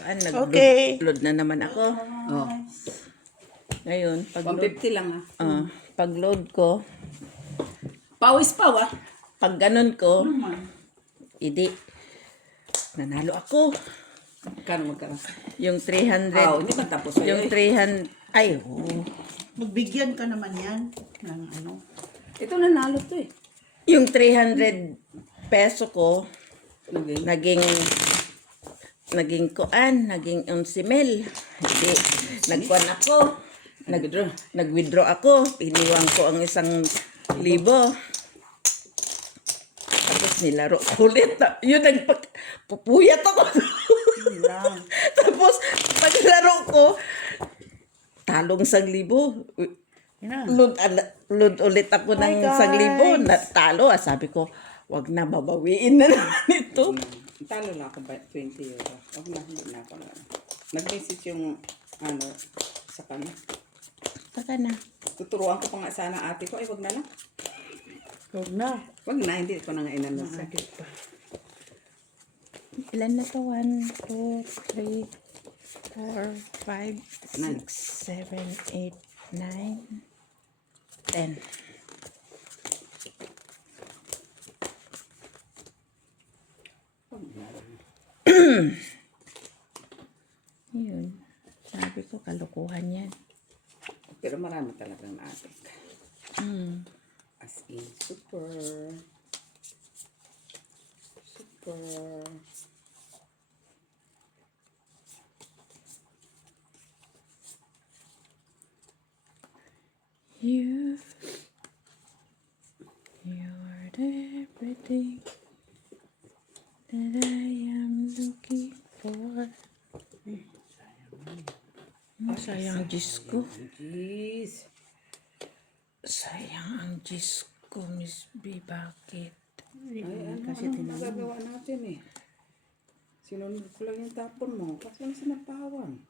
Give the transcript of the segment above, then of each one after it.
Okay. Nag-load na naman ako. Oh. Ngayon, 150 lang pag load ko, Pawis pa pag ganun ko, hindi, nanalo ako. Kano magkano? Yung 300, Hindi pa tapos sa'yo yung 300, ay, Magbigyan ka naman yan ng ano. Ito nanalo to eh. yung 300 peso ko, naging 11,000. Hindi, nagkuhan ako. Nag-withdraw ako. Iniwan ko ang 1,000. Tapos nilaro ko ulit. Yun, pupuyat ako. Tapos, paglaro ko, talong 1,000. Load ulit ako ng 1,000. Natalo. Sabi ko, wag na, babawiin na naman ito. Talo lang ako ba 20 euro. Wag na, hindi na ako. Nag-message yung sa kanya. Saka na. Tuturuan ko pa nga sana ate ko. Ay, wag na lang. Huwag na. Wag na, hindi ko na nga inano sa. Ilan na to? 1, 2, 3, 4, 5, 6, 7, 8, 9, 10. Yun. Sabi ko, kalukuhan yan. Pero marami talagang atik. As in, super. You're everything that I am looking for. Sayang ang Diyos ko. Jeez. Sayang ang Diyos ko, Miss B. Bakit? Kasi nagagawa natin eh. Sinunod ko lang yung tapon mo. Kasi lang sinapawan.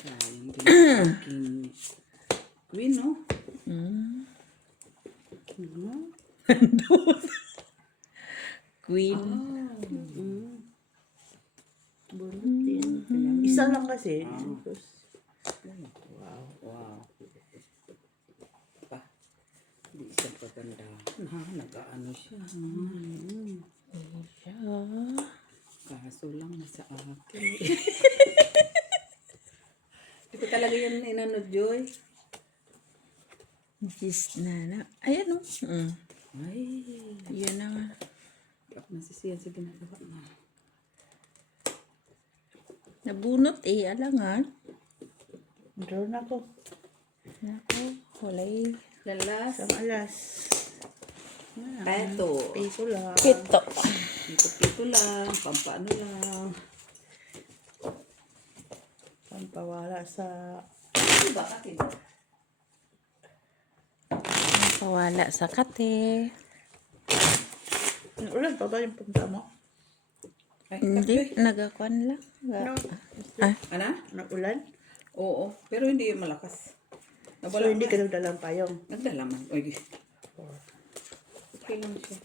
Sayang din ang aking queen, no? Queen. Bunot din. Isa lang kasi. Wow. Pa. Hindi siya paganda. Nag-ano siya. Siya. Kaso lang nasa akin. Hindi ko talaga yan inanod, Joy. Diyos na. Ayan o. Ay. Yan na nga. Hindi ako nasisiyan sa ginagawa na. Nabunot eh. Alangan. Draw na ko. Naku. Walay. Lalas. Sa alas. Peto. Piso lang. Pito. Pito lang. Pampaano lang. Pampawala sa... Diba atin? Pawala sa kate. Ulan pa ba yung punta mo? Ay, Hindi. Nagakuan lang. Ano? Ano? Nag-ulan? Oo. Pero hindi yung malakas. So, hindi ka nagdalang payong. Nagdalaman. Oy. Okay lang siya.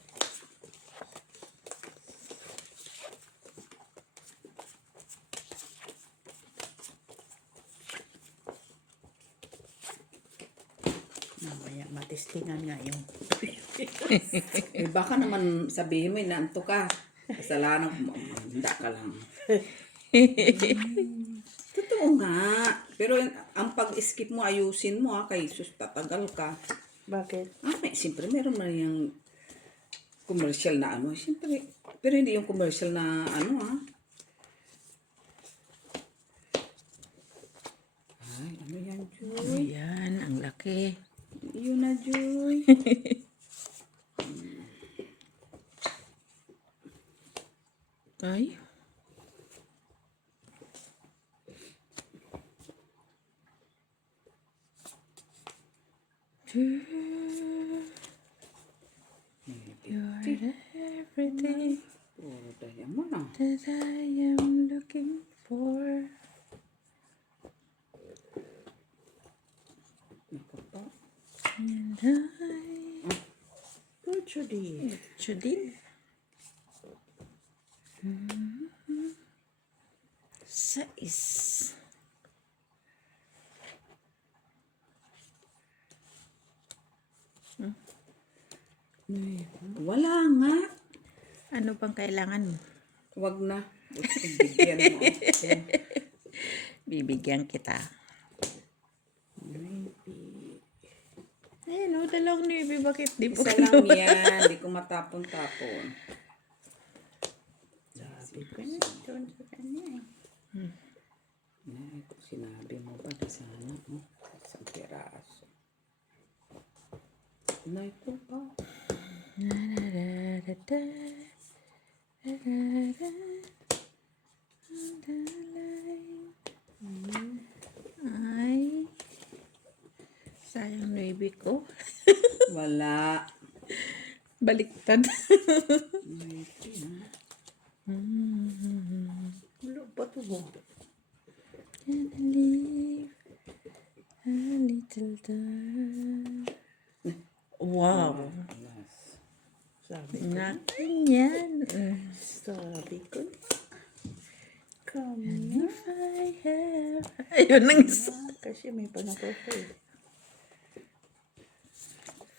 Mamaya, matestingan nga yung... Eh, baka naman sabihin mo, inaanto ka. Kasalanan ko, handa ka lang. Totoo nga. Pero ang pag-skip mo, ayusin mo kay sus, tatagal ka. Bakit? Siyempre meron man yung commercial na ano. Siyempre, pero hindi yung commercial na ano Ay, ano yan, Joy? Ayan. Ang laki. Yun na, Joy. Ay. You're everything Puro diamond that I am looking for. Nakapa. And I... Good, Judy. Judin? Sais. Wala nga. Ano bang kailangan mo? Wag na. Gusto kong bigyan mo. Bibigyan kita. Ayun, oh, dalawang navy. Bakit di po Isa lang yan. Di ko matapon-tapon. Sabi ko na, doon sa kanya eh. Ay, kung sinabi mo pa na sana. Oh, isang piraso. Na ito pa. Ay, sayang navy ko. Wala. Baliktad. Wala pa to mo. And I live a little time. Wow. Alas. Sabi Na yan. Sabi ko na. Come here. If I have... Ayun ang isa. Kasi may panapos ko eh.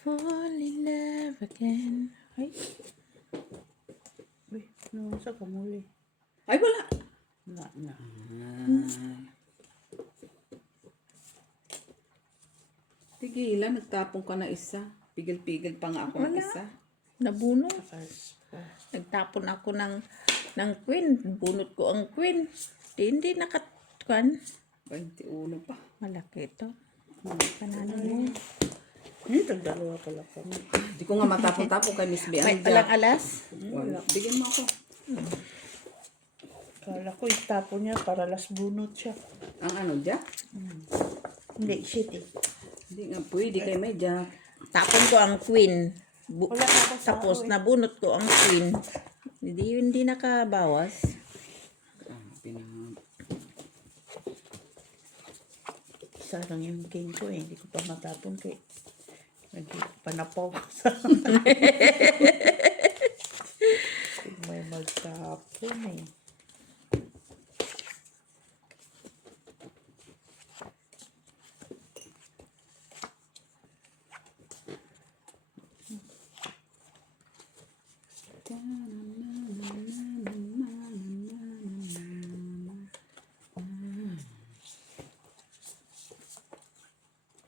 Fall in love again. Ay. Uy, naman sa kamuli. Ay, wala. Na. Tigilan, nagtapon ka na isa. Pigil-pigil pa nga ako ng isa. Nabunot. Takas pa. Nagtapon ako ng queen. Bunot ko ang queen. Hindi nakatkan. 21 pa. Malaki ito. Panalo mo. Tagdalawa pala kami. Di ko nga matapon-tapon kay Miss B. May Ang alang Jack. alas. Wala. Bigyan mo ako. Kala ko itapo niya para las bunot siya. Ang ano, Jack? Hindi, shit eh. Hindi nga pwede kay may Jack. Tapon ko ang queen. Wala na ako sa Tapos nabunot ko ang queen. Hindi nakabawas. Pinang... Sarang yung king ko eh. Hindi ko pa matapon kay nagpanapaw sa may magtapon eh.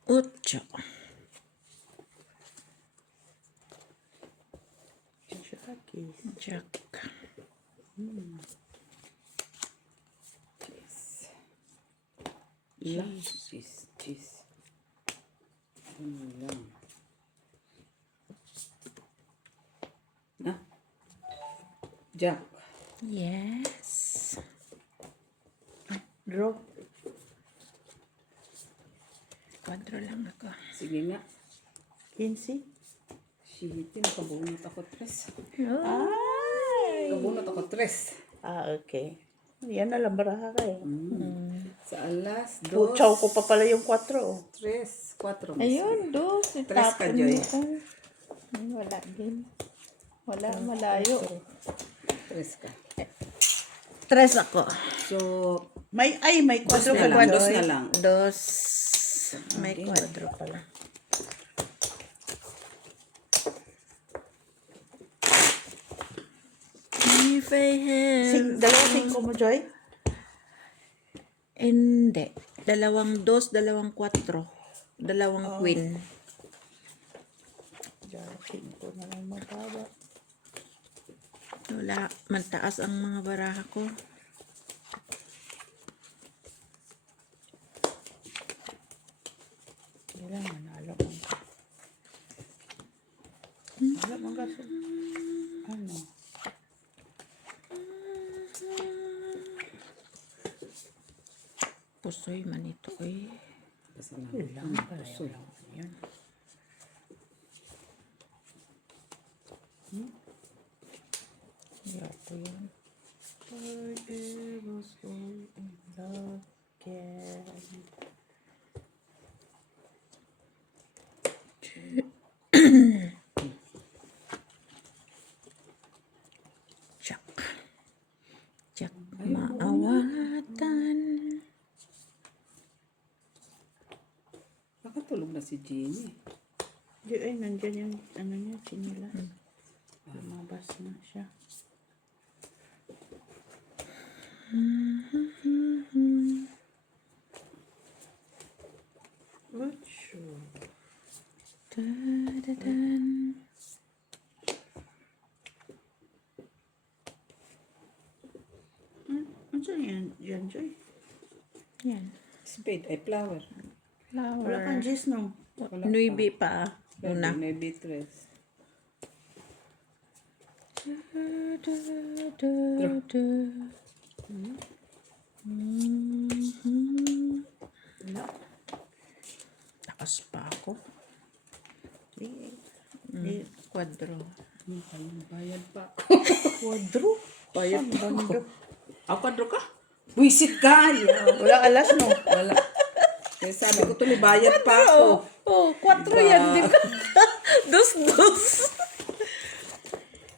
Ocho. Shakis. Jack. Cheese. Ano lang. Na? Jack. Yes. Draw. Kwadro lang ako. Sige nga. 15. Shit, nakabunot ako 3. Ay! Nakabunot ako 3. Okay. Yan na lang, baraha kayo. Sa alas, 2. Putsaw ko pa pala yung 4 oh. 3, 4. Ayun, dos. Tres ka, Joy. Wala din. Wala, malayo. 3 ka. Tres ako. So, May 4 dos ka na lang. lang. Dos na lang. Dos. May kwadro pala. If I have... Dalawang 5 mo, Joy? Hindi. Dalawang dos, dalawang kwatro. Dalawang queen. Diyan, 5 na lang mababa. Wala. Mantaas ang mga baraha ko. Kailangan, alam mo. Alam mo kasi. Ano? Pusoy man ito eh. Kailangan pala yung yan. Yapo yan. Forever so in love again. Jack. si Jeannie. Di, ay, nandyan yung, ano niya, chinila. Lumabas na siya. Ocho. Da-da-dan. Ano yan? Yan, Joy? Yan. Spade ay flower. Flower. Wala kang gis, no? Wala Nuibi pa. Una. May beatrice. Wala. Takas pa ako. Di, di, Quadro. Bayad pa. quadro. Bayad pa Bando. ako. Ako kadro ka? Buisit ka. Wala alas, no? Wala. Kaya sabi ko tuloy, bayad pa ako. Oh, 4 yan, di ba? Dos.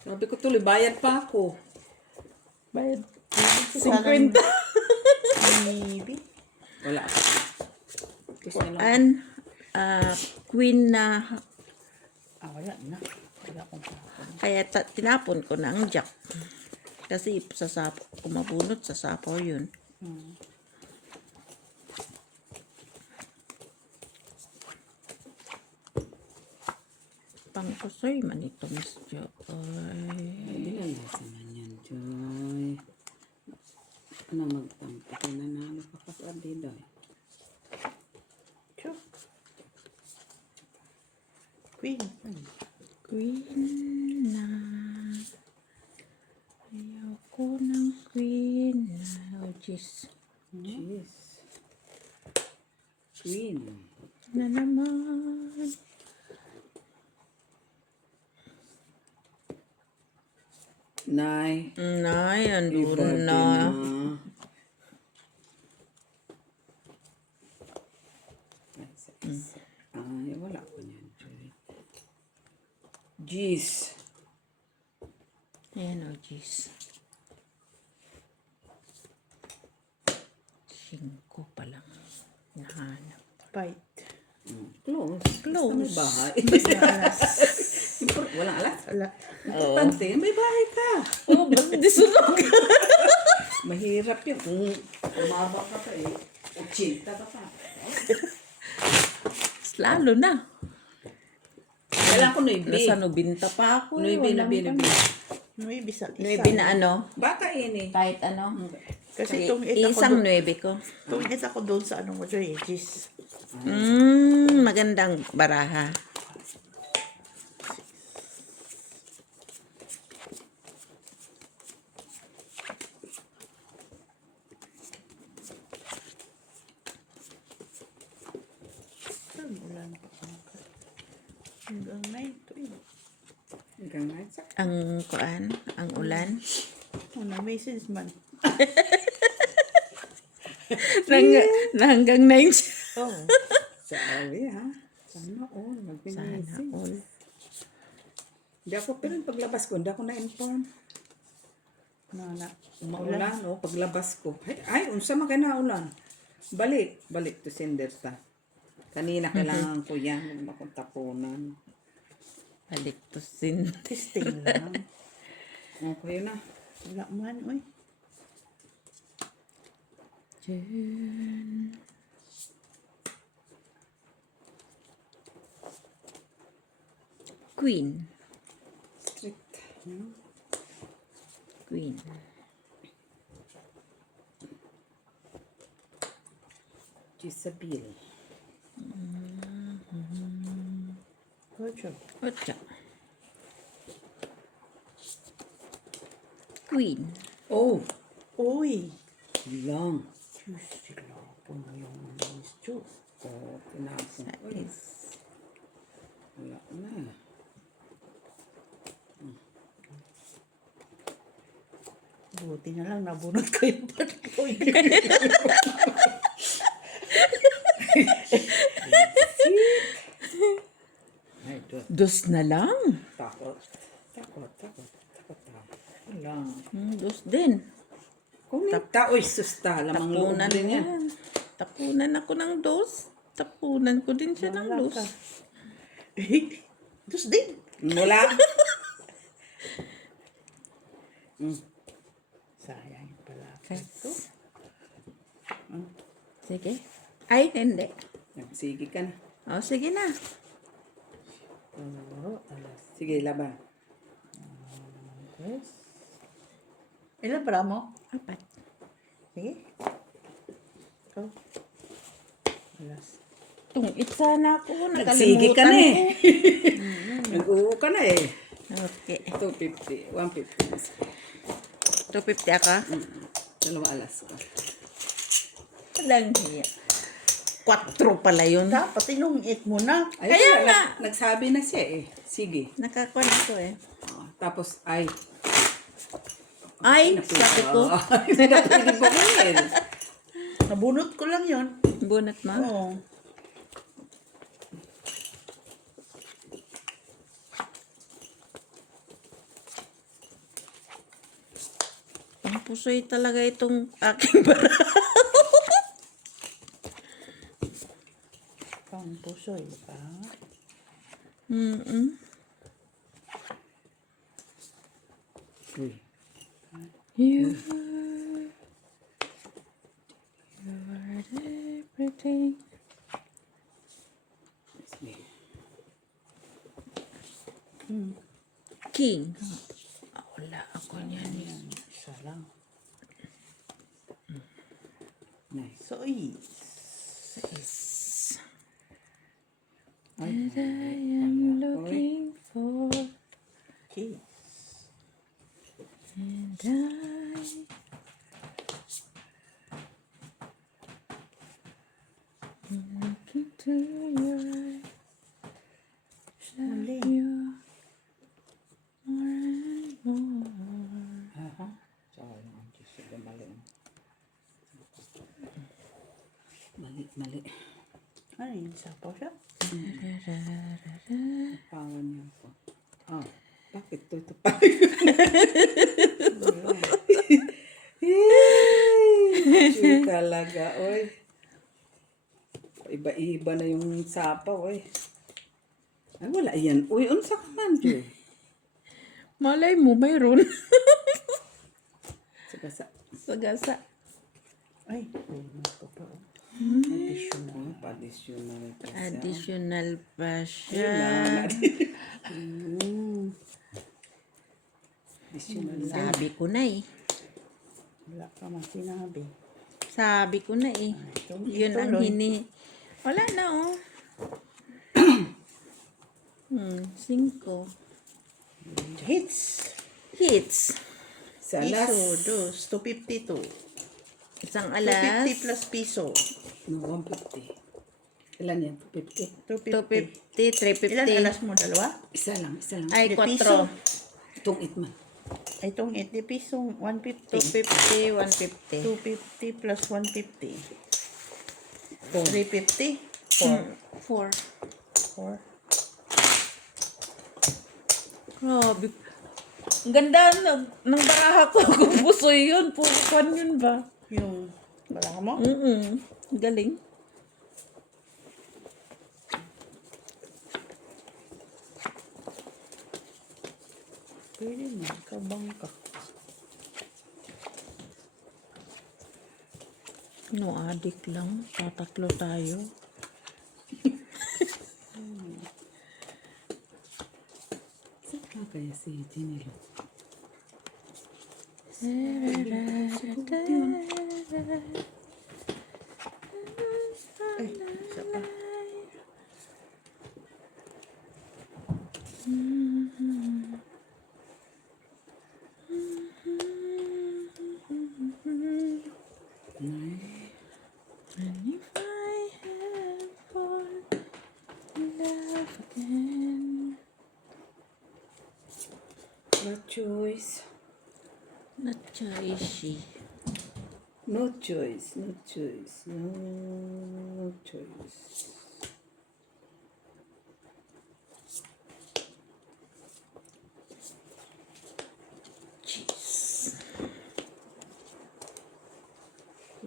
Sabi ko tuloy, bayad pa ako. Bayad. Salang- Maybe. Wala. Gusto na lang. An, queen na, Wala na. Wala akong papon. kaya tinapon ko na ang jack. Kasi sa sapo, kumabunot sa sapo yun. Pangkusoy man ito, Miss Joy. Hindi lang nasa man yan, Joy. Ano magtampo? Pinanalo pa ka sa abida. Sure. Queen. Queen na. Ayoko ng queen na. Oh, jeez. Jeez. Queen. Na naman. Nay. Nay, andun Iba na. din Ay, wala ko niyan, Joy. Jeez. Ayan, oh, jeez. 5 pa lang. Nahanap. Fight. Close. Close. May bahay. Walang alas. Wala. Importante, may bahay ka. Oh, ba't di sunog? Mahirap yun. Kung umaba ka pa eh. 80 ka pa. Lalo na. Kailan ko nuibi. Nasa 90 pa ako. Nuibi, Walang nuibi, nuibi. Maybe sa isa. 9 na ano? Bata yun eh. Kahit ano? Kasi itong ita ko Isang doon. 9 ko. Itong ita ko doon sa ano mo, Joy. Gis. Magandang baraha. Wala na pa ako. Hanggang na ito eh. Hanggang night sa. Ang kuan, ang ulan. Una message man. Hanggang 9. Oh. Sa awi ha. Sana all. Sana Mag-binising. all. Hindi ako, pero yung paglabas ko, hindi ako na-inform. Na. Maulan, no? Paglabas ko. Ay, unsa man kay na ulan. Balik to sender ta. Kanina kailangan ko yan. Huwag na akong tapunan. Balik to sin. Testing lang. Okay na. Wala man, uy. Queen. Strict. Queen. Jezebel. Good job. Ocha. Queen. Oh! Uy. Lang. Diyos, sila po na yung Miss Diyos. Oh, tinapon ko eh. Wala na. Buti na lang, nabunot ko yung tatlo. Ay, Dos na lang. takot. Lang. Dos din. Kung ta, oy, susta. Lamang loob Tapunan din yan. yan. Tapunan ako ng dos. Tapunan ko din siya ng Wala loose. ka. Dus din. Wala. Sayang pala. Ito. Sige. Ay, hindi. Sige ka na. O, sige na. Oo, alas. Sige, laban. Yes. Ilan para mo? 4. Sige. Ikaw. Alas. Tungit sana ako. Nagsige ka na eh. Nakalimutan Nag-uho ka na eh. ko. Okay. 250. 150. 250 ako. 2 alas ka. Walang hiya. 4 pala yun. Dapat inungit mo na. Ay, Kaya wala, nga. Nagsabi na siya eh. Sige. Nakakuha ko eh. Tapos, ay. Ay, sabi ko. Hindi na pwede bukuin. Nabunot ko lang yon. Bunot mo. Oo. Pangpusoy talaga itong aking bara. Pang pusoy pa. Mm-mm. Uy. You are everything. Sige. King. Wala ako niyan. Isa lang. Nice. So, is. And I am looking for, Okay. and I am looking to your eyes. Mali. You more and more. Aha. Sorry, ang Diyos. Sige, mali. Mali. Ay, isa pa siya. Power niya po. Bakit ito pa? Yay! Talaga, oy. Iba-iba na yung sapa, oy. Ay, wala yan. Uy, ano sa kaman, Joy? Malay mo, mayroon. Sagasa. Sagasa. Ay, bunot ko pa. Additional. Oh, pa-additional pa siya. Additional pa Yun siya. lang. Additional lang. Sabi ko na eh. Wala ka man sinabi. Sabi ko na eh. Yun ang tuloy. Wala na oh. 5. Hits. Hits. Sa Piso, last, dos. 252. Isang alas. 250 plus piso. no, 150. Ilan yan? 250? 250. 250, Ilan 350. alas mo? Dalawa? Isa lang. Ay, De 4. piso. Itong itman. Ay, itong 80 piso. 150. 250, 150. 250 plus 150. 350. 4. 4. Grabe. Ang ganda ng baraha ko. Kung busoy yun. Pukuan yun ba? Yung, wala ka mo? Galing. Pwede na. Kabang ka. No, adik lang. Tatatlo tayo. Saan ka kaya si Jinilo? Ay, isa pa. And if I had fallen in love again. No choice. Not choicy. No choice. No choice. No choice. Jeez.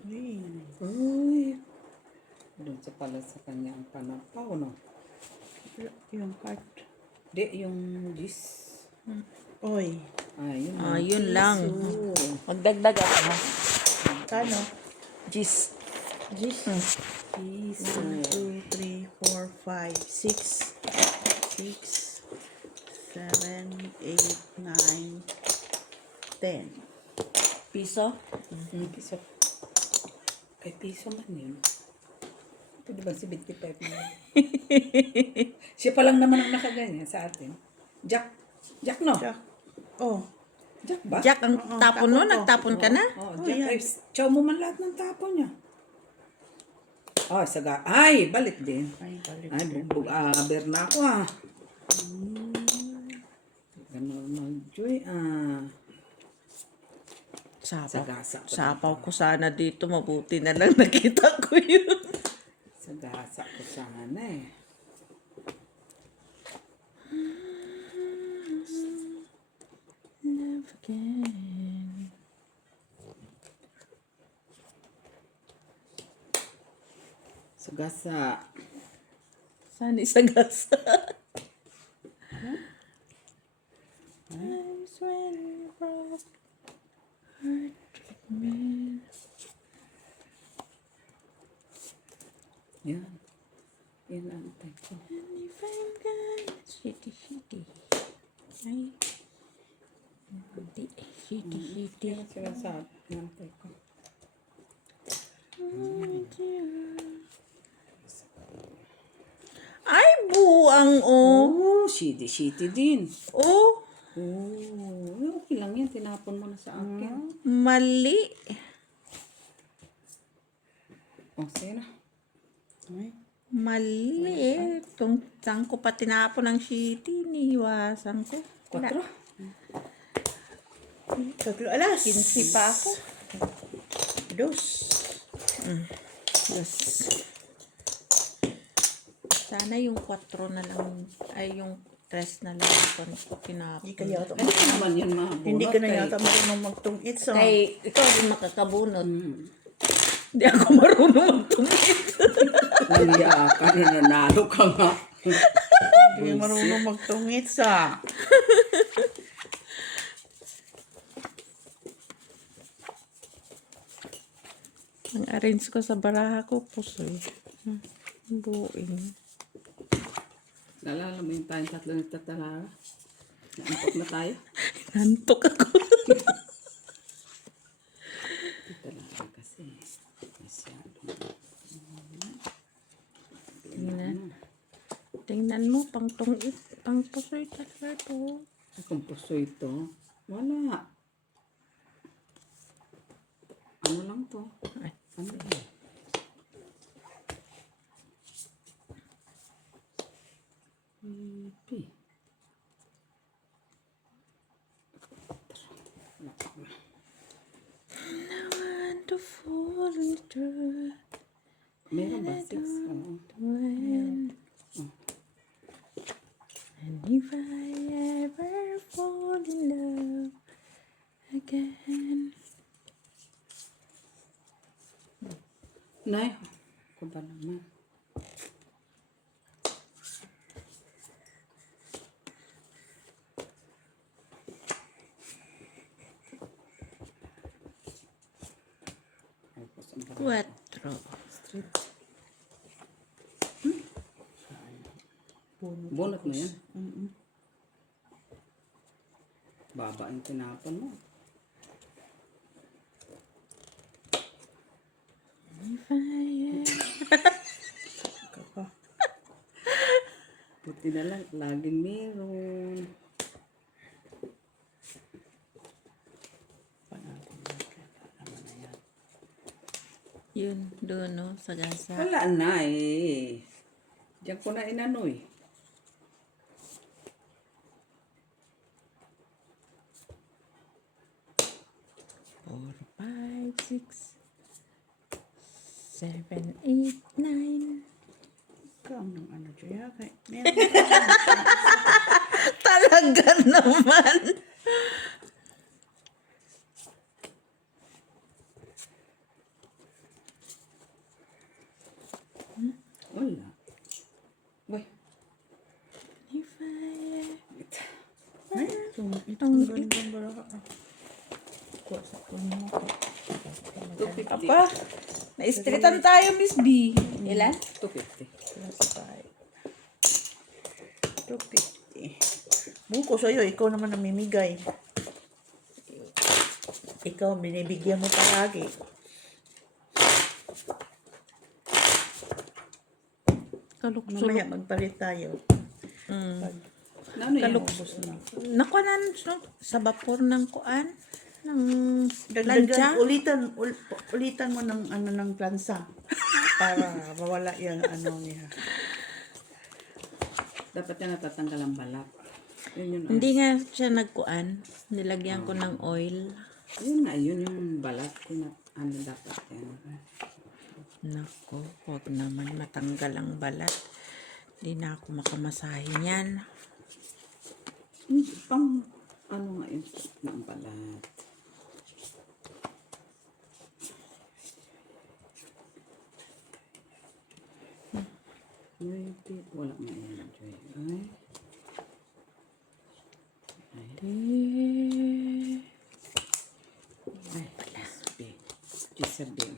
Uy. Uy. Doon sa pala sa kanyang panapaw, no? Yung card. Di, yung gis. Oy. Ayun. Yun lang. Magdagdag ako ha. Kano? Gis. This. 1, 2, 3, 4, 5, 6, 6, 7, 8, 9, 10. Piso? Piso. Kay piso man yun. Pwede ba si 25 na yun? Siya pa lang naman ang nakaganyan sa atin. Jack. Jack, no? Jack. Oh. Jack ba? Jack, ang Oo, tapon mo, tapon ko. nagtapon ka na? Oh, Oh, Jack. yan. Ay, chow mo man lahat ng tapon niya. Saga. Ay, balik din. Ay, balik. Ay, bugbog aber na ako Ganun mag-joy Sapaw. Sagasa ko. Sapaw ko sana dito. Mabuti na lang nakita ko yun. Sagasa ko sana eh. Never again. Sagasa. Sana isagasa. Times when you broke heart with me. Yan. Yan ang antay ko. And if I'm gonna shitty. Ay. Hindi. Shitty. Sila sa antay ko. Ay, buang oh. Shitty din. Oh, Okay lang yan. Tinapon mo na sa akin. mali. Sino? Ay. Mali. Kung saan ko pa tinapon ng shitty, niiwasan ko. 4? Tatlo alas. 15 pa ako. Dos. Yes. Sana yung 4 na lang, ay yung 3 na lang ko tinapon. Hindi ka yata. Ano naman yan mga bunot? Hindi ka na yata marunong magtungit sa. Kay, ikaw din makakabunot. Hindi ako marunong magtumit. Naliya ka na nanalo ka nga. Hindi marunong magtungit sa. Ang arrange ko sa baraha ko, pusoy. Buing. Nalala mo yung tayong tatlo nagtatala. Naantok na tayo. Nantok ako. Talaga kasi. Masyado. Tingnan mo, pang tungit, pang pusoy talaga to. Kung puso ito, wala. Ano lang to? Ay. Ano eh? Pipi. I want to fall into Meron ba? 6? Oo. when. And if I ever fall in love again. Nay, ako ba naman? Cuatro. Bunot mo yan? Baba ang tinapon mo. If I ever. Buti na lang, laging meron. Yun, doon, no? Sa gasa. Wala na eh. Diyan ko na inano eh. Four, 5, 6, 7, 8, 9. Ikaw ng ano dyan. Meron Talaga naman. Kuha sa kunin mo ko. 250. Apa, na-streetan tayo, Miss B. Ilan? 250. Plus 5. 250. Buko sa'yo, ikaw naman namimigay. Ikaw, binibigyan mo palagi. Mamaya magpalit tayo. Pag Ano yan? ubos na. Nakuanan sa vapor ng kuan. Ng plancha. Dagdagan, ulitan mo ng ano ng plansa. Para mawala yung ano niya. Dapat yan natatanggal ang balat. Yun yun. Hindi nga siya nagkuan. Nilagyan ko ng oil. Yun nga, yun yung balat. Yun, ano dapat yan. Nako, huwag naman matanggal ang balat. Hindi na ako makamasahin yan. Pang, ano nga yun, ng balat. Ay, wala nga yun, Joy. Ay, Jezebel.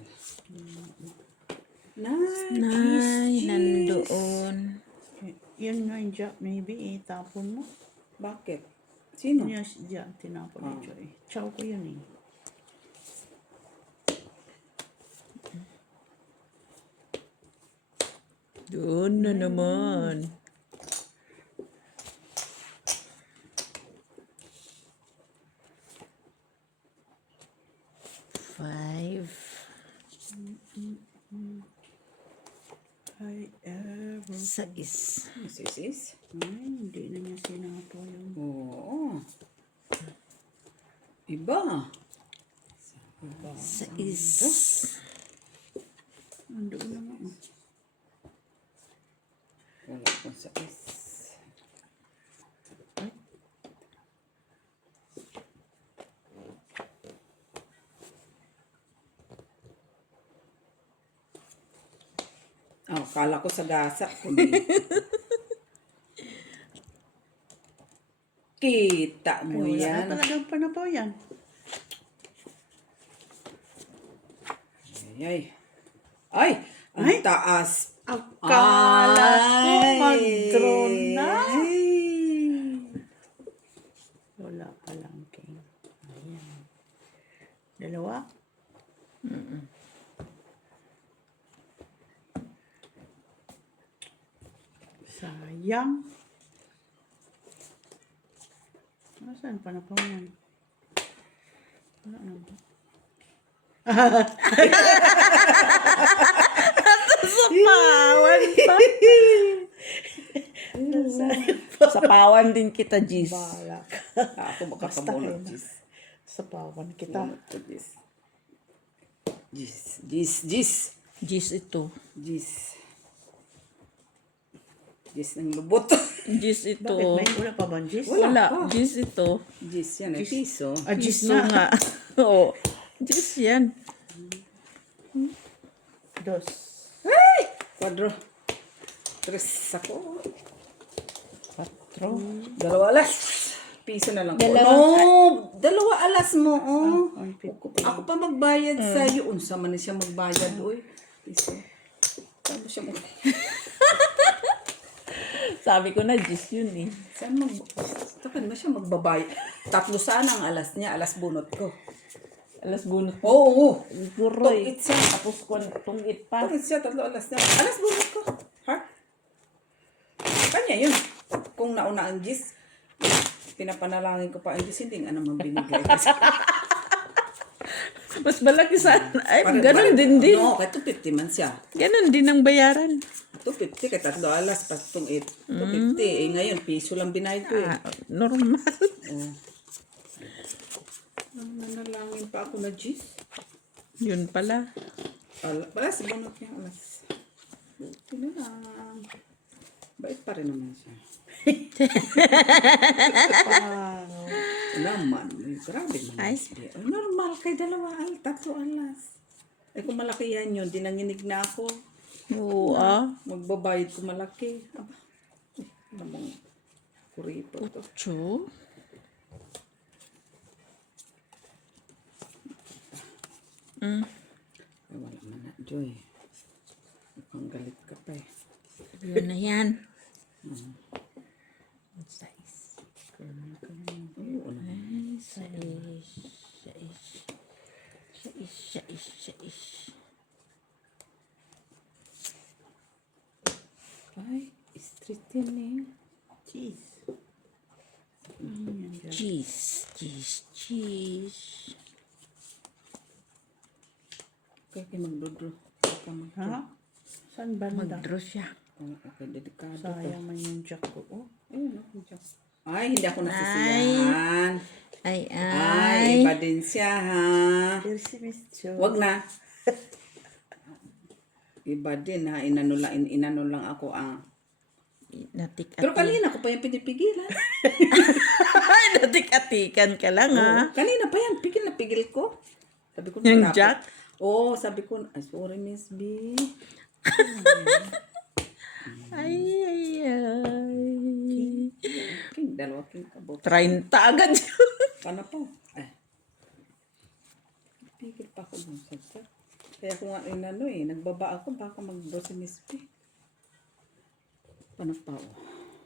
Nice. Nay, nandoon. Yan nga yung Jack, maybe itapon mo. Bakit? Sino? Yan si Jack, tinapon ni Joy. Chow ko yun eh. Doon na naman. Five. I ever... Sais. Sis? Ay, hindi na niya sinapo yung... Oo. Iba. Sais. Andoon na nga. Wala akong sais. Oh, kala ko sa gasak. Kundi. Kita mo Wala yan. na talagang panapaw yan. Ay, ay. Ay, ang taas. Akala ko mag-drone na. Ay. Wala pa lang, King. Ayan. Dalawa? Sayang. Nasaan pa na po yan? Wala na ba? Sapawan pa. Sapawan din kita, Jis. Balak. Ako makakabulot, Jis. Sa pawan kita. Bulot ko, Jis. Jis. Jis ito. Jis ng lubot. Jis ito. Bakit? May wala pa ba, Jis? Wala. Jis ito. Jis yan, eh. Piso. Ah, Jis Piso na. nga. Oo. Jis yan. Dos. Kwadro. Tres ako. Patro. Dalawa alas. Piso na lang ko. Dalawa- No, dalawa alas mo, oh. Ang Ako pa magbayad sa'yo. Unsa man siya magbayad, oy. Piso. Saan mo siya Sabi ko na, Jis yun eh. Saan Takan mo siya magbabayad. Tatlo sana ang alas niya. Alas bunot ko. Alas bunot. Oo. Guroy. Tungit siya. Tapos tungit pa. Tungit siya. Tatlo alas niya. Alas bunot ko. Ha? Kanya yun. Kung nauna ang Jis, pinapanalangin ko pa ang Diyos, hindi nga naman binigay. Kasi, Mas malaki sana. Ay, Parang- ganun din din. No, kahit 250 man siya. Ganun din ang bayaran. 250, kahit tatlo alas, pas itong 250. Eh, ngayon, piso lang binayad ko eh. Ah, normal. Oh. Nanalangin pa ako na Diyos. Yun pala. Alas, bunot niya, alas. Buti na lang. Bait pa rin naman siya. Naman, grabe naman. Ay. Normal, kay tatlo alas. Eh kung malaki yan yun, dinanginig na ako. Oo ah. Magbabayad ko malaki. Aba, namang kuripot to. Chu. Mm. Ay, wala man na, Joy. Mukhang galit ka pa eh. Yun na yan. Size. Oo na. Ay, size. Size. Size, size, size. Ay, street yan eh. Cheese. Cheese, cheese, cheese. Okay, magdodro. Okay, Ha? Saan banda? Mag-draw siya. Okay, delikado to. Sayang man yung jack ko. Oh. Ayun, ay, hindi ako nasisiyahan. Ay, Ay, iba din siya, ha? Here's si Miss Jo. Wag na. Iba din, ha? Inano lang ako, Natik-ati. Pero kanina ko pa yung pinipigilan. Natik-atikan ka lang, ha? Oo, kanina pa yan, pigil na pigil ko. Sabi ko, Yung dapat- jack? Oo, sabi ko, ay, sorry, Miss B. Ay, ay, ay. King, dalawa king kabot. 30 agad. Paano pa? Ay. Pigil pa ako dun sa jack. Kaya kung inano nagbaba ako, baka mag-bro si Miss B. Panapaw.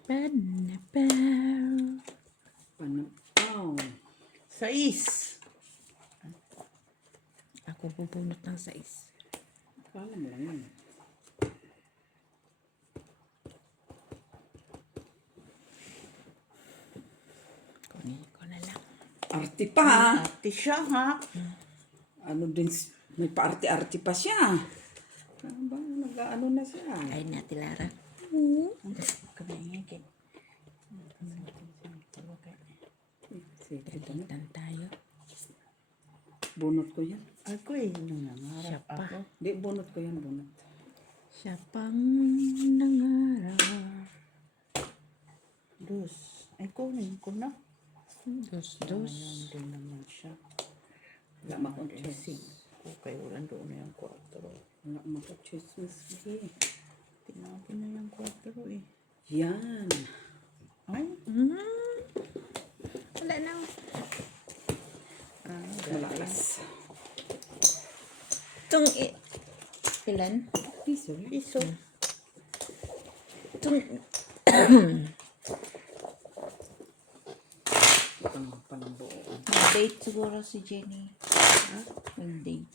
Panapaw. Panapaw. Sais. Ako bubunot ng size. Kala mo lang yun. Kunin ko na lang. Arte pa, ha? Ate siya, ha? Ano din, may pa-arte-arte pa siya. Ano ba, nag-ano na siya. Ay, Nati Lara. Kamingin. Sige, ito na. Tan tayo. Bunot ko yan. Ako nangangarap Siya pa. ako. Di, bunot ko yan, bunot. Siya pang nangarap. Dus. Ay, kunin ko na. Dos, dos. Ayan din naman siya. Wala mako-choice. Okay, wala doon na yung 4. Wala mako-choice, Miss B. Tinapin na yung 4 eh. Yan. Ay, Wala na. Malakas. Itong ilan? Piso. piso. Itong Panambuo. date siguro si Jenny. Mag-date.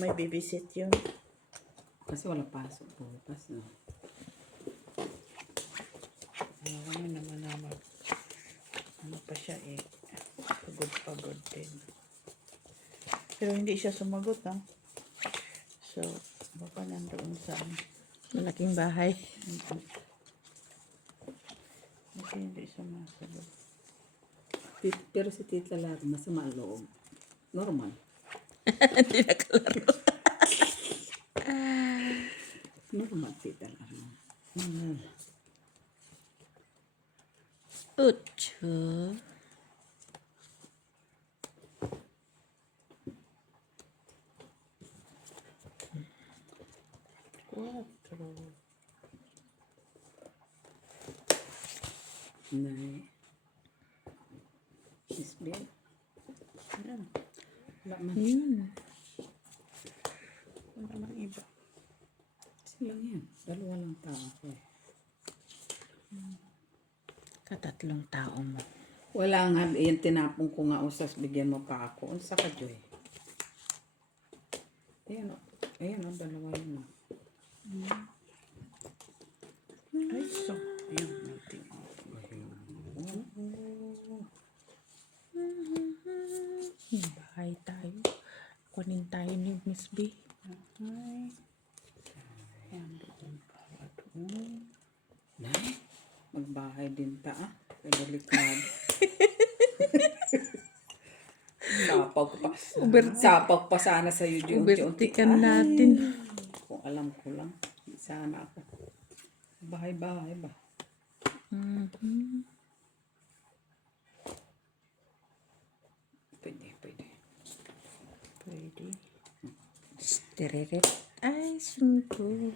May babysit yun. Kasi wala pasok. Bukas na. Ano naman naman. Ano pa siya eh. Pagod din. Pero hindi siya sumagot ha. So, baka nandoon sa Malaking bahay. kasi hindi sumasagot. Pero si Tita Lara, masama ang loob. Normal. Hindi nakalaro. Normal, Tita Lara. Ocho. Quatro. Nay. Miss B. Ayan. Wala man. Yun. Wala mang iba. Silang yan. Dalawa lang tao ko eh. Katatlong tao mo. Wala nga, yan tinapong ko nga usas, bigyan mo pa ako. Unsa ka, Joy? Ayan o. Ayan o, dalawa yun o. Ay, so. Ayan, natin. Bahay tayo. Kunin tayo ni Miss B. Ay. Ayan, doon pa. Doon. Nay, magbahay din ta ah. Kaya delikado. Sapaw ko pa. Sapaw pa sana sa iyo, Joy. Ubertikan natin. Kung alam ko lang. Sana ako. Bahay-bahay ba? Pwede. Pwede. Stereret. Ay, sungko.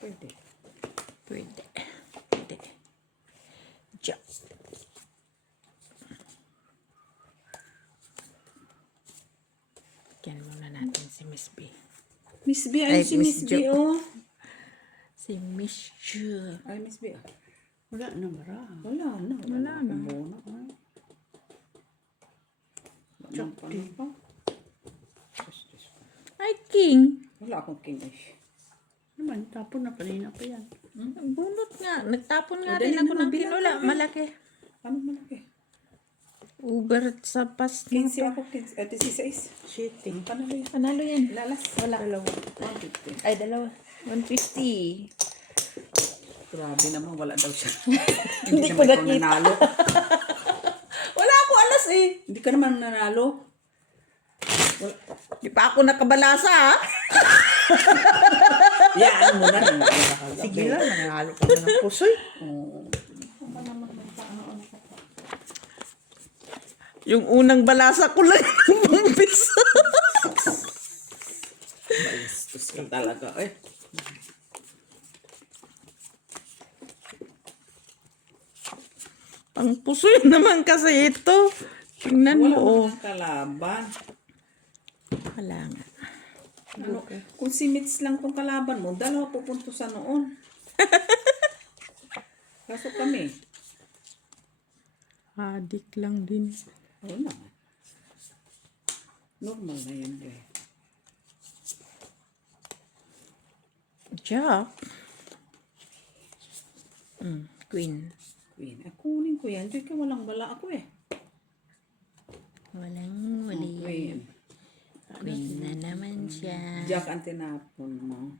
Pwede. Pwede. Pwede. Diyan. Miss B. Miss B, ay Ay, si Miss Miss B, Jo. oh. Si Miss Ju. Ay, Miss B, ah. Wala na mara. Wala na. Wala na. Muna. Chok, di. Ay, King. Wala akong king-ish. Naman, tapon na kanina pa yan. Bunot nga. Nagtapon nga O, dali rin ako na, ng bilang kinula. ka. Malaki. Ano malaki? Uber sa pas. 15 ako, 15. 16. Shitty. Panalo yun. Panalo yan. Lalas. Wala. Dalawa. 150. Ay, dalawa. 150. Grabe naman, wala daw siya. Hindi ko naman ikaw nakita. nanalo. Wala ako alas eh. Hindi ka naman nanalo. Wala. Di pa ako nakabalasa ha. Yan mo na. Nanalo ka. Sige lang, nanghalo ka na ng pusoy. Oo. Yung unang balasa ko lang ng bumpis. Bastos ka talaga. Eh. Pang pusoy naman kasi ito. Tingnan Wala mo. Oh. mga kalaban. Wala nga. Ano, kung si Mitz lang tong kalaban mo, dalawa pupunto sa noon. Kaso kami. Adik lang din. Oo naman. Normal na yan, eh. Jack. Queen. Queen. Kunin ko yan. Diyan ka walang wala ako eh. Walang wali. Queen. Queen na naman siya. Jack ang tinapon mo.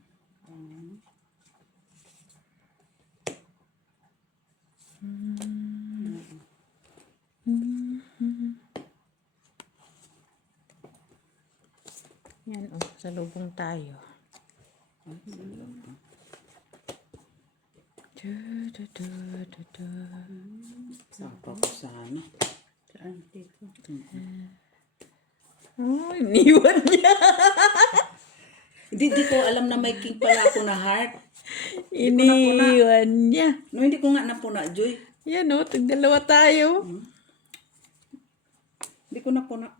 Yan oh, sa lubong tayo. Sapa ko sana. Saan dito? Oh, iniwan niya. Hindi ko alam na may king pala ako na heart. Iniwan niya. No, hindi ko nga napuna, Joy. Yan oh, tagdalawa tayo. Hindi ko napuna.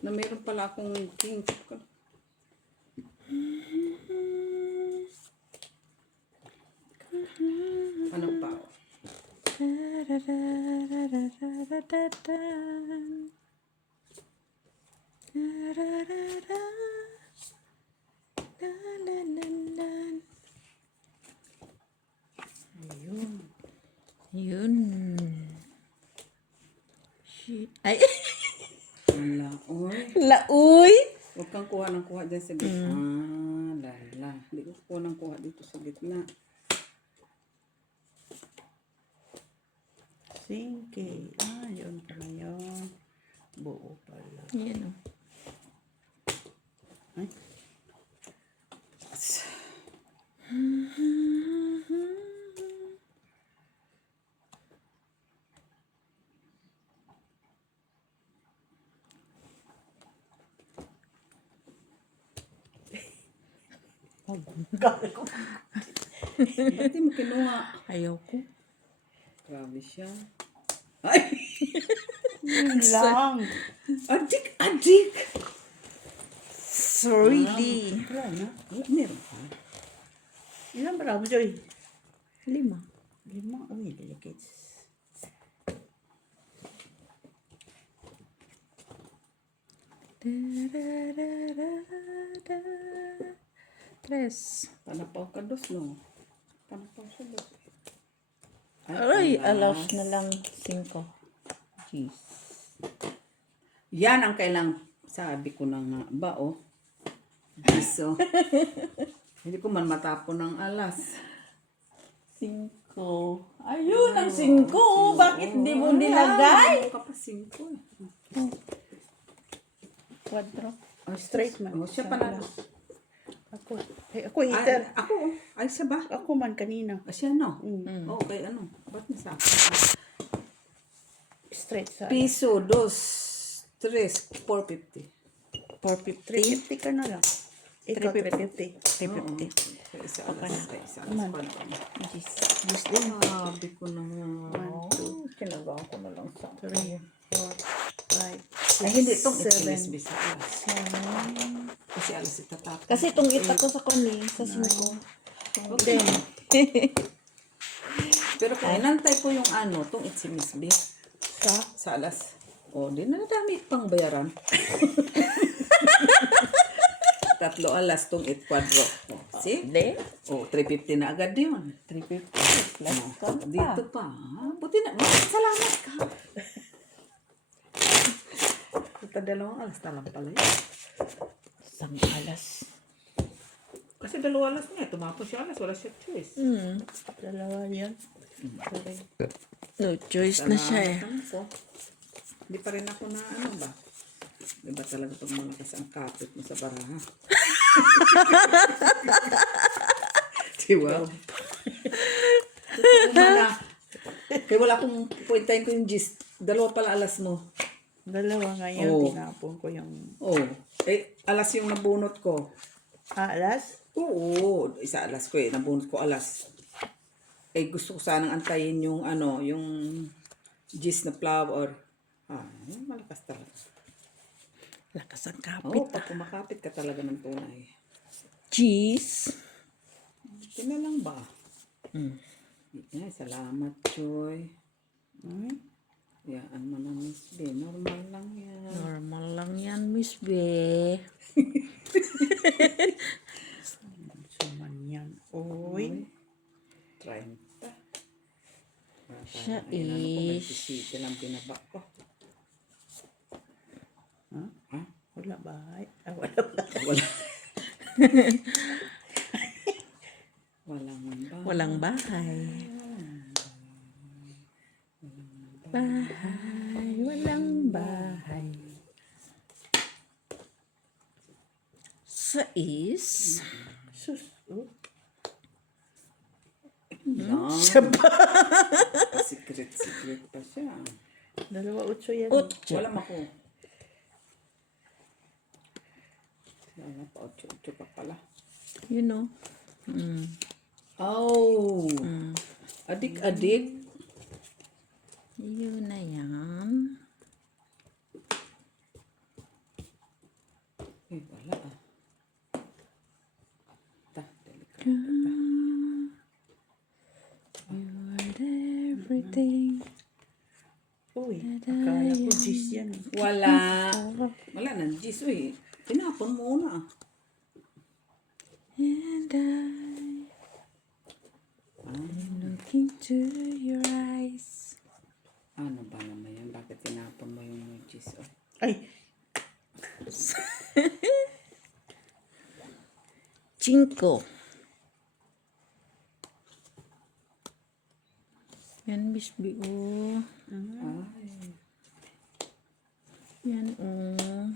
Na meron pala akong king. Ano pa? Yun. Ay, Wala. Oy. lauy. Huwag kang kuha ng kuha dyan sa gitna. Lala. Hindi ko kuha ng kuha dito sa gitna. Singke. Yun pala yun. Buo pala. Yan oh. Ay, Ba't di mo kinuha? Ayoko. Grabe siya. Ay! yun lang. Adik! Adik! Sorry, di. Wala na. Wala, meron pa. Ilan ba mo, Joy? 5. 5. Uy, delicates. Tres. Panapaw ka dos, no? Panapaw sa dos. Ay, pala. alas na lang 5. Jeez. Yan ang kailang sabi ko na nga ba, oh. Piso. Hindi ko man matapon ng alas. 5. Ayun, ang 5. Bakit di mo nilagay? Ano ka pa 5 eh. Quadro. Straight man. Oh, siya pala. Ako. Ako, eater. Ay, ako, oh. Ay, siya ba? Ako man kanina. Ah, siya, no? Okay, ano? Ba't nasa Straight sa Piso, dos, tres, 450. 450. 350 ka na lang. Ikaw, 350. 350. Isa alas, isa alas. Jeez. Yes, din. Sabi ko na nga. One, two, Kinagawa ko na lang sa 3, 4, 5, Ay, hindi. Itong Seven. XMSB sa alas. Kasi alas itatapon. Kasi itong ita ko sa kani, sa 5. Okay. Pero kung inantay ko yung ano, itong XMSB sa alas. O, di na nadami pang bayaran. 3 alas itong 8 kwadro. O, see? Hindi. O, 350 na agad yun. 350 plus ka pa. Dito pa. Ha? Buti na. Salamat ka. Ito 2 alas na lang pala yun. Isang alas. Kasi 2 alas niya. Tumapos siya alas. Wala siya choice. Dalawa yan. Sorry. No choice na siya eh. Salamat po. Hindi pa rin ako na ano ba? Diba talaga pag malakas ang kapit mo sa baraha? Diba? Mana. Kaya wala akong puwintahin ko yung gist. 2 pala alas mo. Dalawa ngayon, Oo. tinapon ko yung Oh. Alas yung nabunot ko. alas. Oo. Isa alas ko eh. Nabunot ko alas. Gusto ko sanang antayin yung ano, yung gist na flower. Malakas talaga. Lakas ang kapit. Oo, pag kumakapit ka talaga ng tunay. Cheese. Ito na lang ba? Ay, salamat, Joy. Yaan mo na, Miss B. Normal lang yan. Normal lang yan, Miss B. Suman yan. Uy. 30. Siya Ayun, is... 27 lang binaba ko. Ha? Wala ba? Wala ba? Wala. Walang ba? Walang bahay. Bahay, walang bahay. Sais. Sus. Oh. Lang. Secret pa siya. 2-8 yan. Wala ako. Wala pa, 8 pa pala. You know. Oh! Adik-adik. Yun na yan. Wala ah. Delikado. You're everything. Uy, akala ko gis yan. Wala. Wala nang gis. Uy, tinapon mo na. And I'm looking to your eyes. Ano ba naman yan? Bakit tinapon mo yung gis? Oh. Ay, Cinco. Yan, Miss B. Oh. Ay. Yan, oh.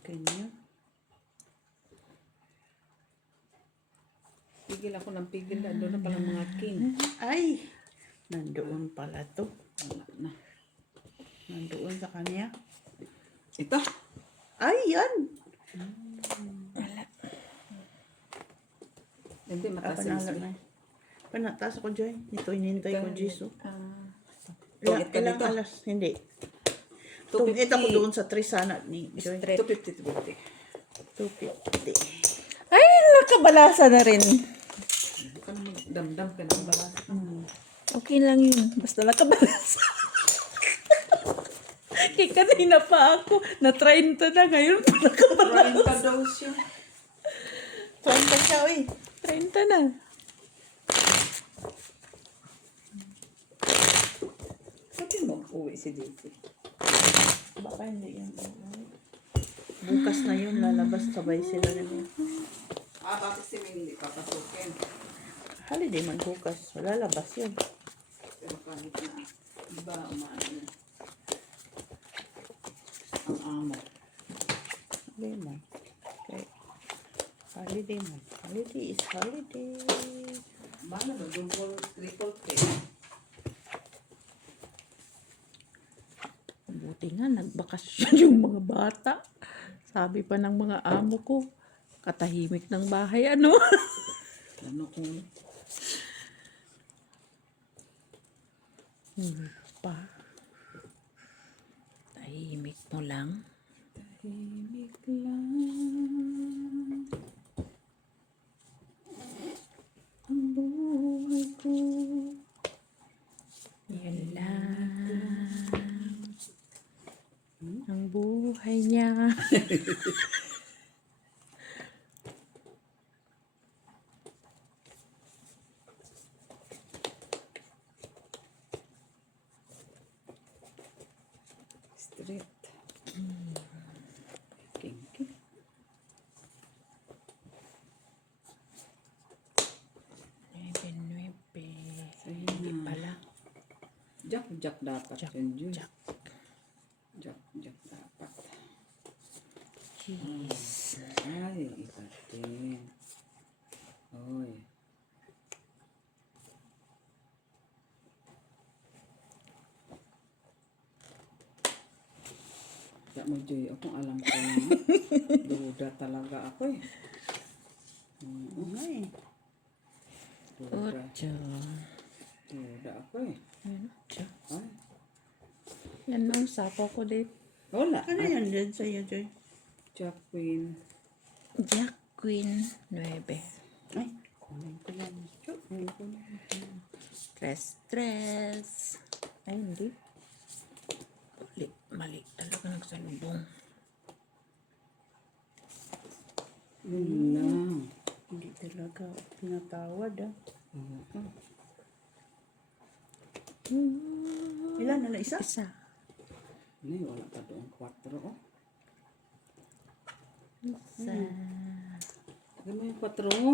okay niya. Pigil ako ng pigil. Doon na pala mga kin. Ay, nandoon pala to. Wala na. Nandoon sa kanya. Ito. Ay, yan. Hindi, mataas Panalo yung na. Panataas ako dyan. Ito, hinintay ko, Jiso. Tungit ka Ilang dito. alas? Hindi. 250. Tungit ako doon sa 3 sana ni Joy. 250, 250. 250. Ay, nakabalasa na rin. Ka na magdamdam ka ng balas. Okay lang yun. Basta nakabalasa. Kaya kanina pa ako. Na-30 na ngayon pa nakabalasa. Running ka daw siya. 30 siya, uy. 30 na. Sabi mo, uwi si JC. Baka hindi yan. Bukas na yun, lalabas sabay sila na yun. Bakit si Ming hindi papasukin? Holiday man bukas. Lalabas yun. Pero kahit na, iba umaano na. Ang amo. Holiday man. Okay. Holiday man. Holiday is holiday. Bala ba, double, triple pay. Buti nga, nagbakasyon yung mga bata. Sabi pa ng mga amo ko, katahimik ng bahay, ano? Ano kung... pa. Tahimik mo lang. Tahimik lang. Ang buhay ko. Yan lang. Ang buhay niya. Street. King. Nuebe. Hindi pala. Jack dapat Jack, yun, Jun. Jack. Jack dapat. Jeez. Ay, ikatin. Oy. Yak mo, Joy. Akong alam ko na. Duda talaga ako eh. Ay. Duda. Ocho. Duda ako eh. Ocho. Ay. Yan ang sapo ko dito. Wala. Ano yan dyan sa'yo, Joy? Jack Queen. Jack, Queen, Nuebe. Ay, kunin ko lang. Tres. Ay, hindi. Mali talaga nagsalubong. Yun lang. Hindi talaga pinatawad, ah. Oo. Ilan na isa? Isa. Ay, wala pa doon 4 oh. Isa. Lagyan mo yung 4 mo.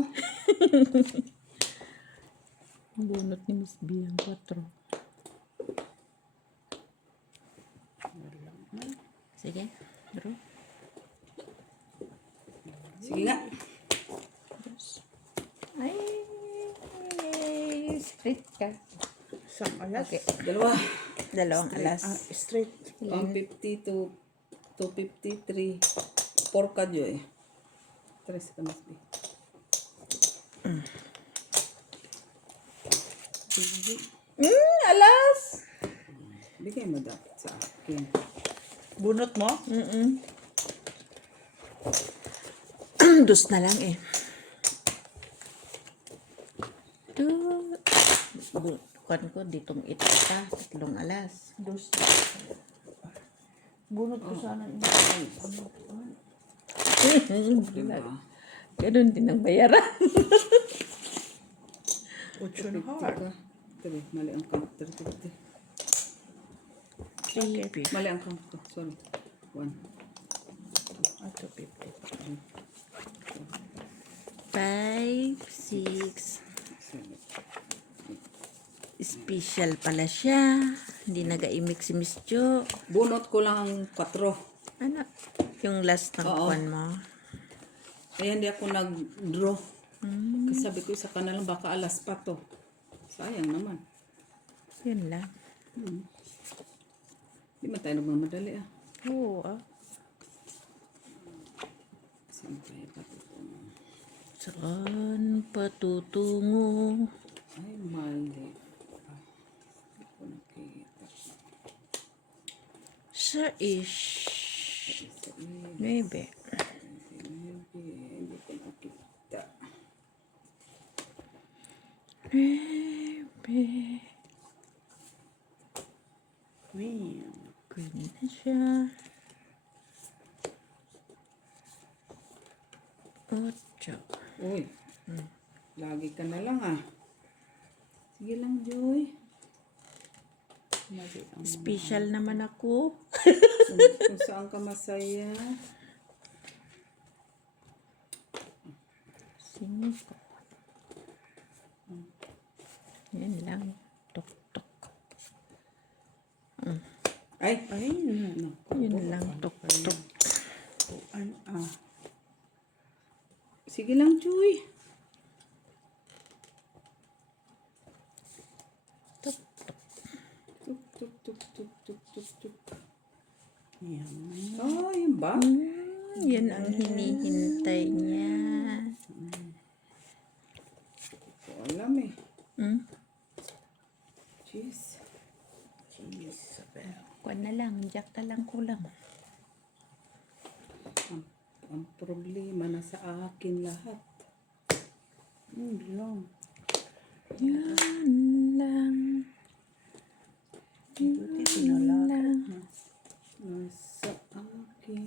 Bunot ni Miss B ang 4. Sige, draw. Sige nga. Ay, straight ka. Isang alas. Okay. Dalawa. Dalawang alas. Straight. 150 to 253. 4 ka, Joy. 3 ka, Miss B. Alas! Bigay mo dapat sa akin. Bunot mo? Dos na lang eh. Bukan ko, ditong itata. 3 alas. Dos. Bunot ko sana yung Diba? Ganun din ang bayaran. 8 na hard. Diba? Tabi, mali ang count. 350. 350. Mali ang count ko. Sorry. 1. Ah, 250. 5, 6. 7. Special pala siya. Hindi nag-imik si Miss Jo. Bunot ko lang ang 4. Ano? Yung last ng Oo. kwan mo. Kaya hindi ako nag-draw. Kasi sabi ko, isa ka na lang, baka alas pa to. Sayang naman. Yun lang. Hindi man tayo nagmamadali ah. Oo ah. Saan tayo patutungo? Saan patutungo? Ay, mali. Ah, hindi ko nakita. Sa ish. Sa iyo, 9. hindi ko nakita. 9. Queen. Green na siya. 8. Uy, lagi ka na lang ah. Sige lang, Joy. Mali ang Special naman ako. Kung saan ka masaya. 5. Yan lang. Tok-tok. Ay, Ay, no. Yun lang. Tok-tok. Ah. sige lang, Joy. Tok-tok. Tuk, tuk, tuk, tuk, tuk, tuk, tuk. Yan. Oh, yun ba? Yan ang hinihintay niya. Hindi ko alam eh. Hmm? Jeez. Isabel. Kuan na lang, jack na lang kulang. Ang problema na sa akin lahat. Lang. Yan lang. Buti pinalakad na. Nasa akin.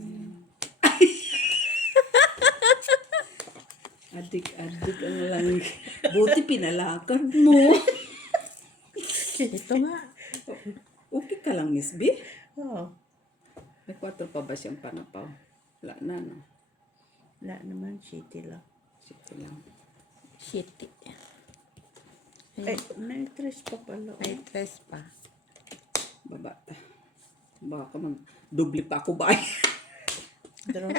Adik-adik ang lang. Buti pinalakad mo. Ito nga. Okay ka lang, Miss B? Oo. May 4 pa ba siyang panapaw? Wala na, no? Wala naman, city lang. Sige lang. Shitty. Ay, naitres pa pala. May tres pa. Baba ta. Baka man, doble pa ako ba? Draw.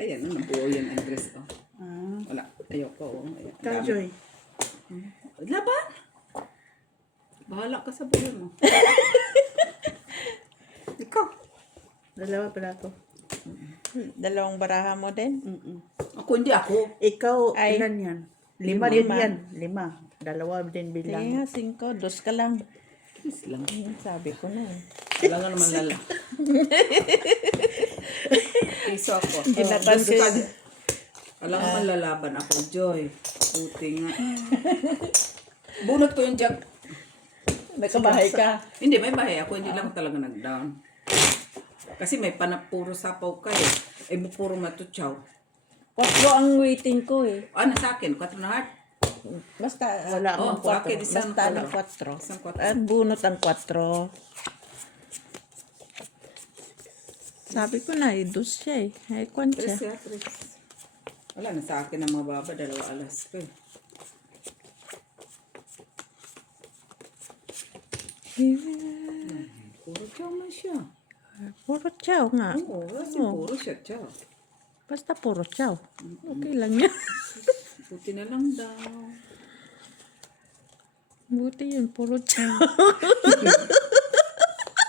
Ayan, nabuo yan ang dress. Oh. Ah. Wala, ayoko. Oh. Ayan, Ikaw, dami. Joy. Laban! Bahala ka sa buhay mo. Ikaw. Dalawa pala ako. Dalawang baraha mo din? Ako hindi ako. Ikaw, Ay. ilan yan? 5 din Lima. yan. 5. Dalawa din Sige bilang. nga, 5. Dos ka lang. Please lang. Sabi ko na eh. Wala nga naman lala. Iso ako. Ginatan ko yun. Wala nga man lalaban ako, Joy. Puti nga. Bunot ko yung jug. Nakabahay ka. Hindi, may bahay ako. Hindi lang talaga nag-down. Kasi may puro sapaw kayo. Eh, puro matutsaw. 4 ang waiting ko eh. Ano sa akin? 4 na heart? Basta, Wala Oh, akong sa akin, isang basta color. ng 4. Isang 4. At bunot ang 4. Sabi ko na, dos siya eh. Ay, kwan siya. 3 siya, 3. Wala na sa akin ang mga baba. 2 alas ko eh. Puro chow man siya. Puro chow nga. Oo, kasi Oo. puro siya chow. Basta puro chow. Okay lang yan. Buti na lang daw. Buti yun, puro chow.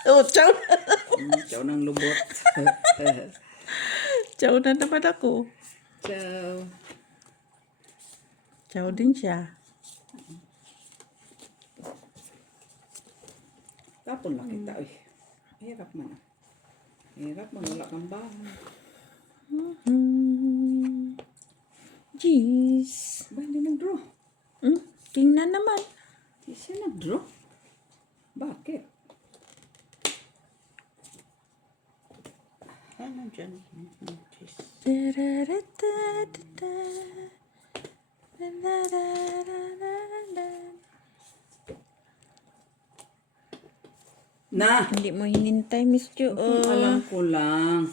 Oh, chow. Chow ng lubot. Chow na naman ako. Chow. Chow din siya. Tapon lang kita. Uy, hirap man. Hirap man. Wala kang bahay. Jeez. Ba, hindi nag-draw. King na naman. Hindi siya nag-draw. Bakit? Ano dyan? Jeez. Na! Hindi mo hinintay, Miss Jo. Alam ko lang.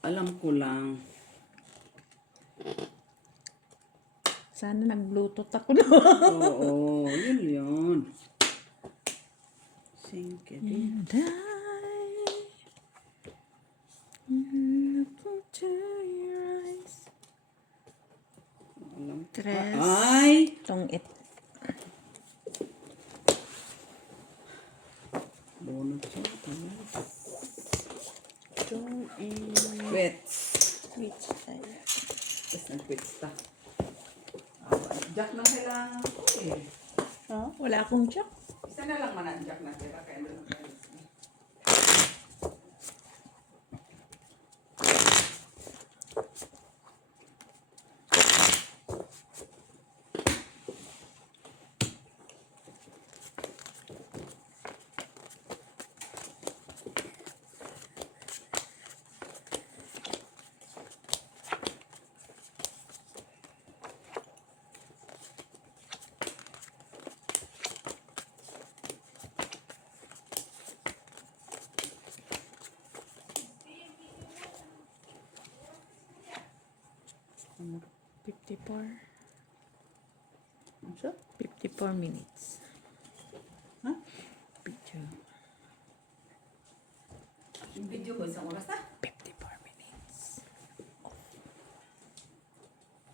Alam ko lang. Sana nag-bluetooth ako na. Oo, yun. Sink it in. And I look into your eyes. Alam ko. Tres. Ay! Tong it. Bonus siya. Don't Quits. Which tayo? Tapos nag-quits ta. Jack lang kailangan ko eh. Oh, wala akong jack. Isa na lang man ang jack na tira. Kaya meron tayo. Ano? 54. Ano siya? 54 minutes. Ha? Picture. Yung video ko isang oras na.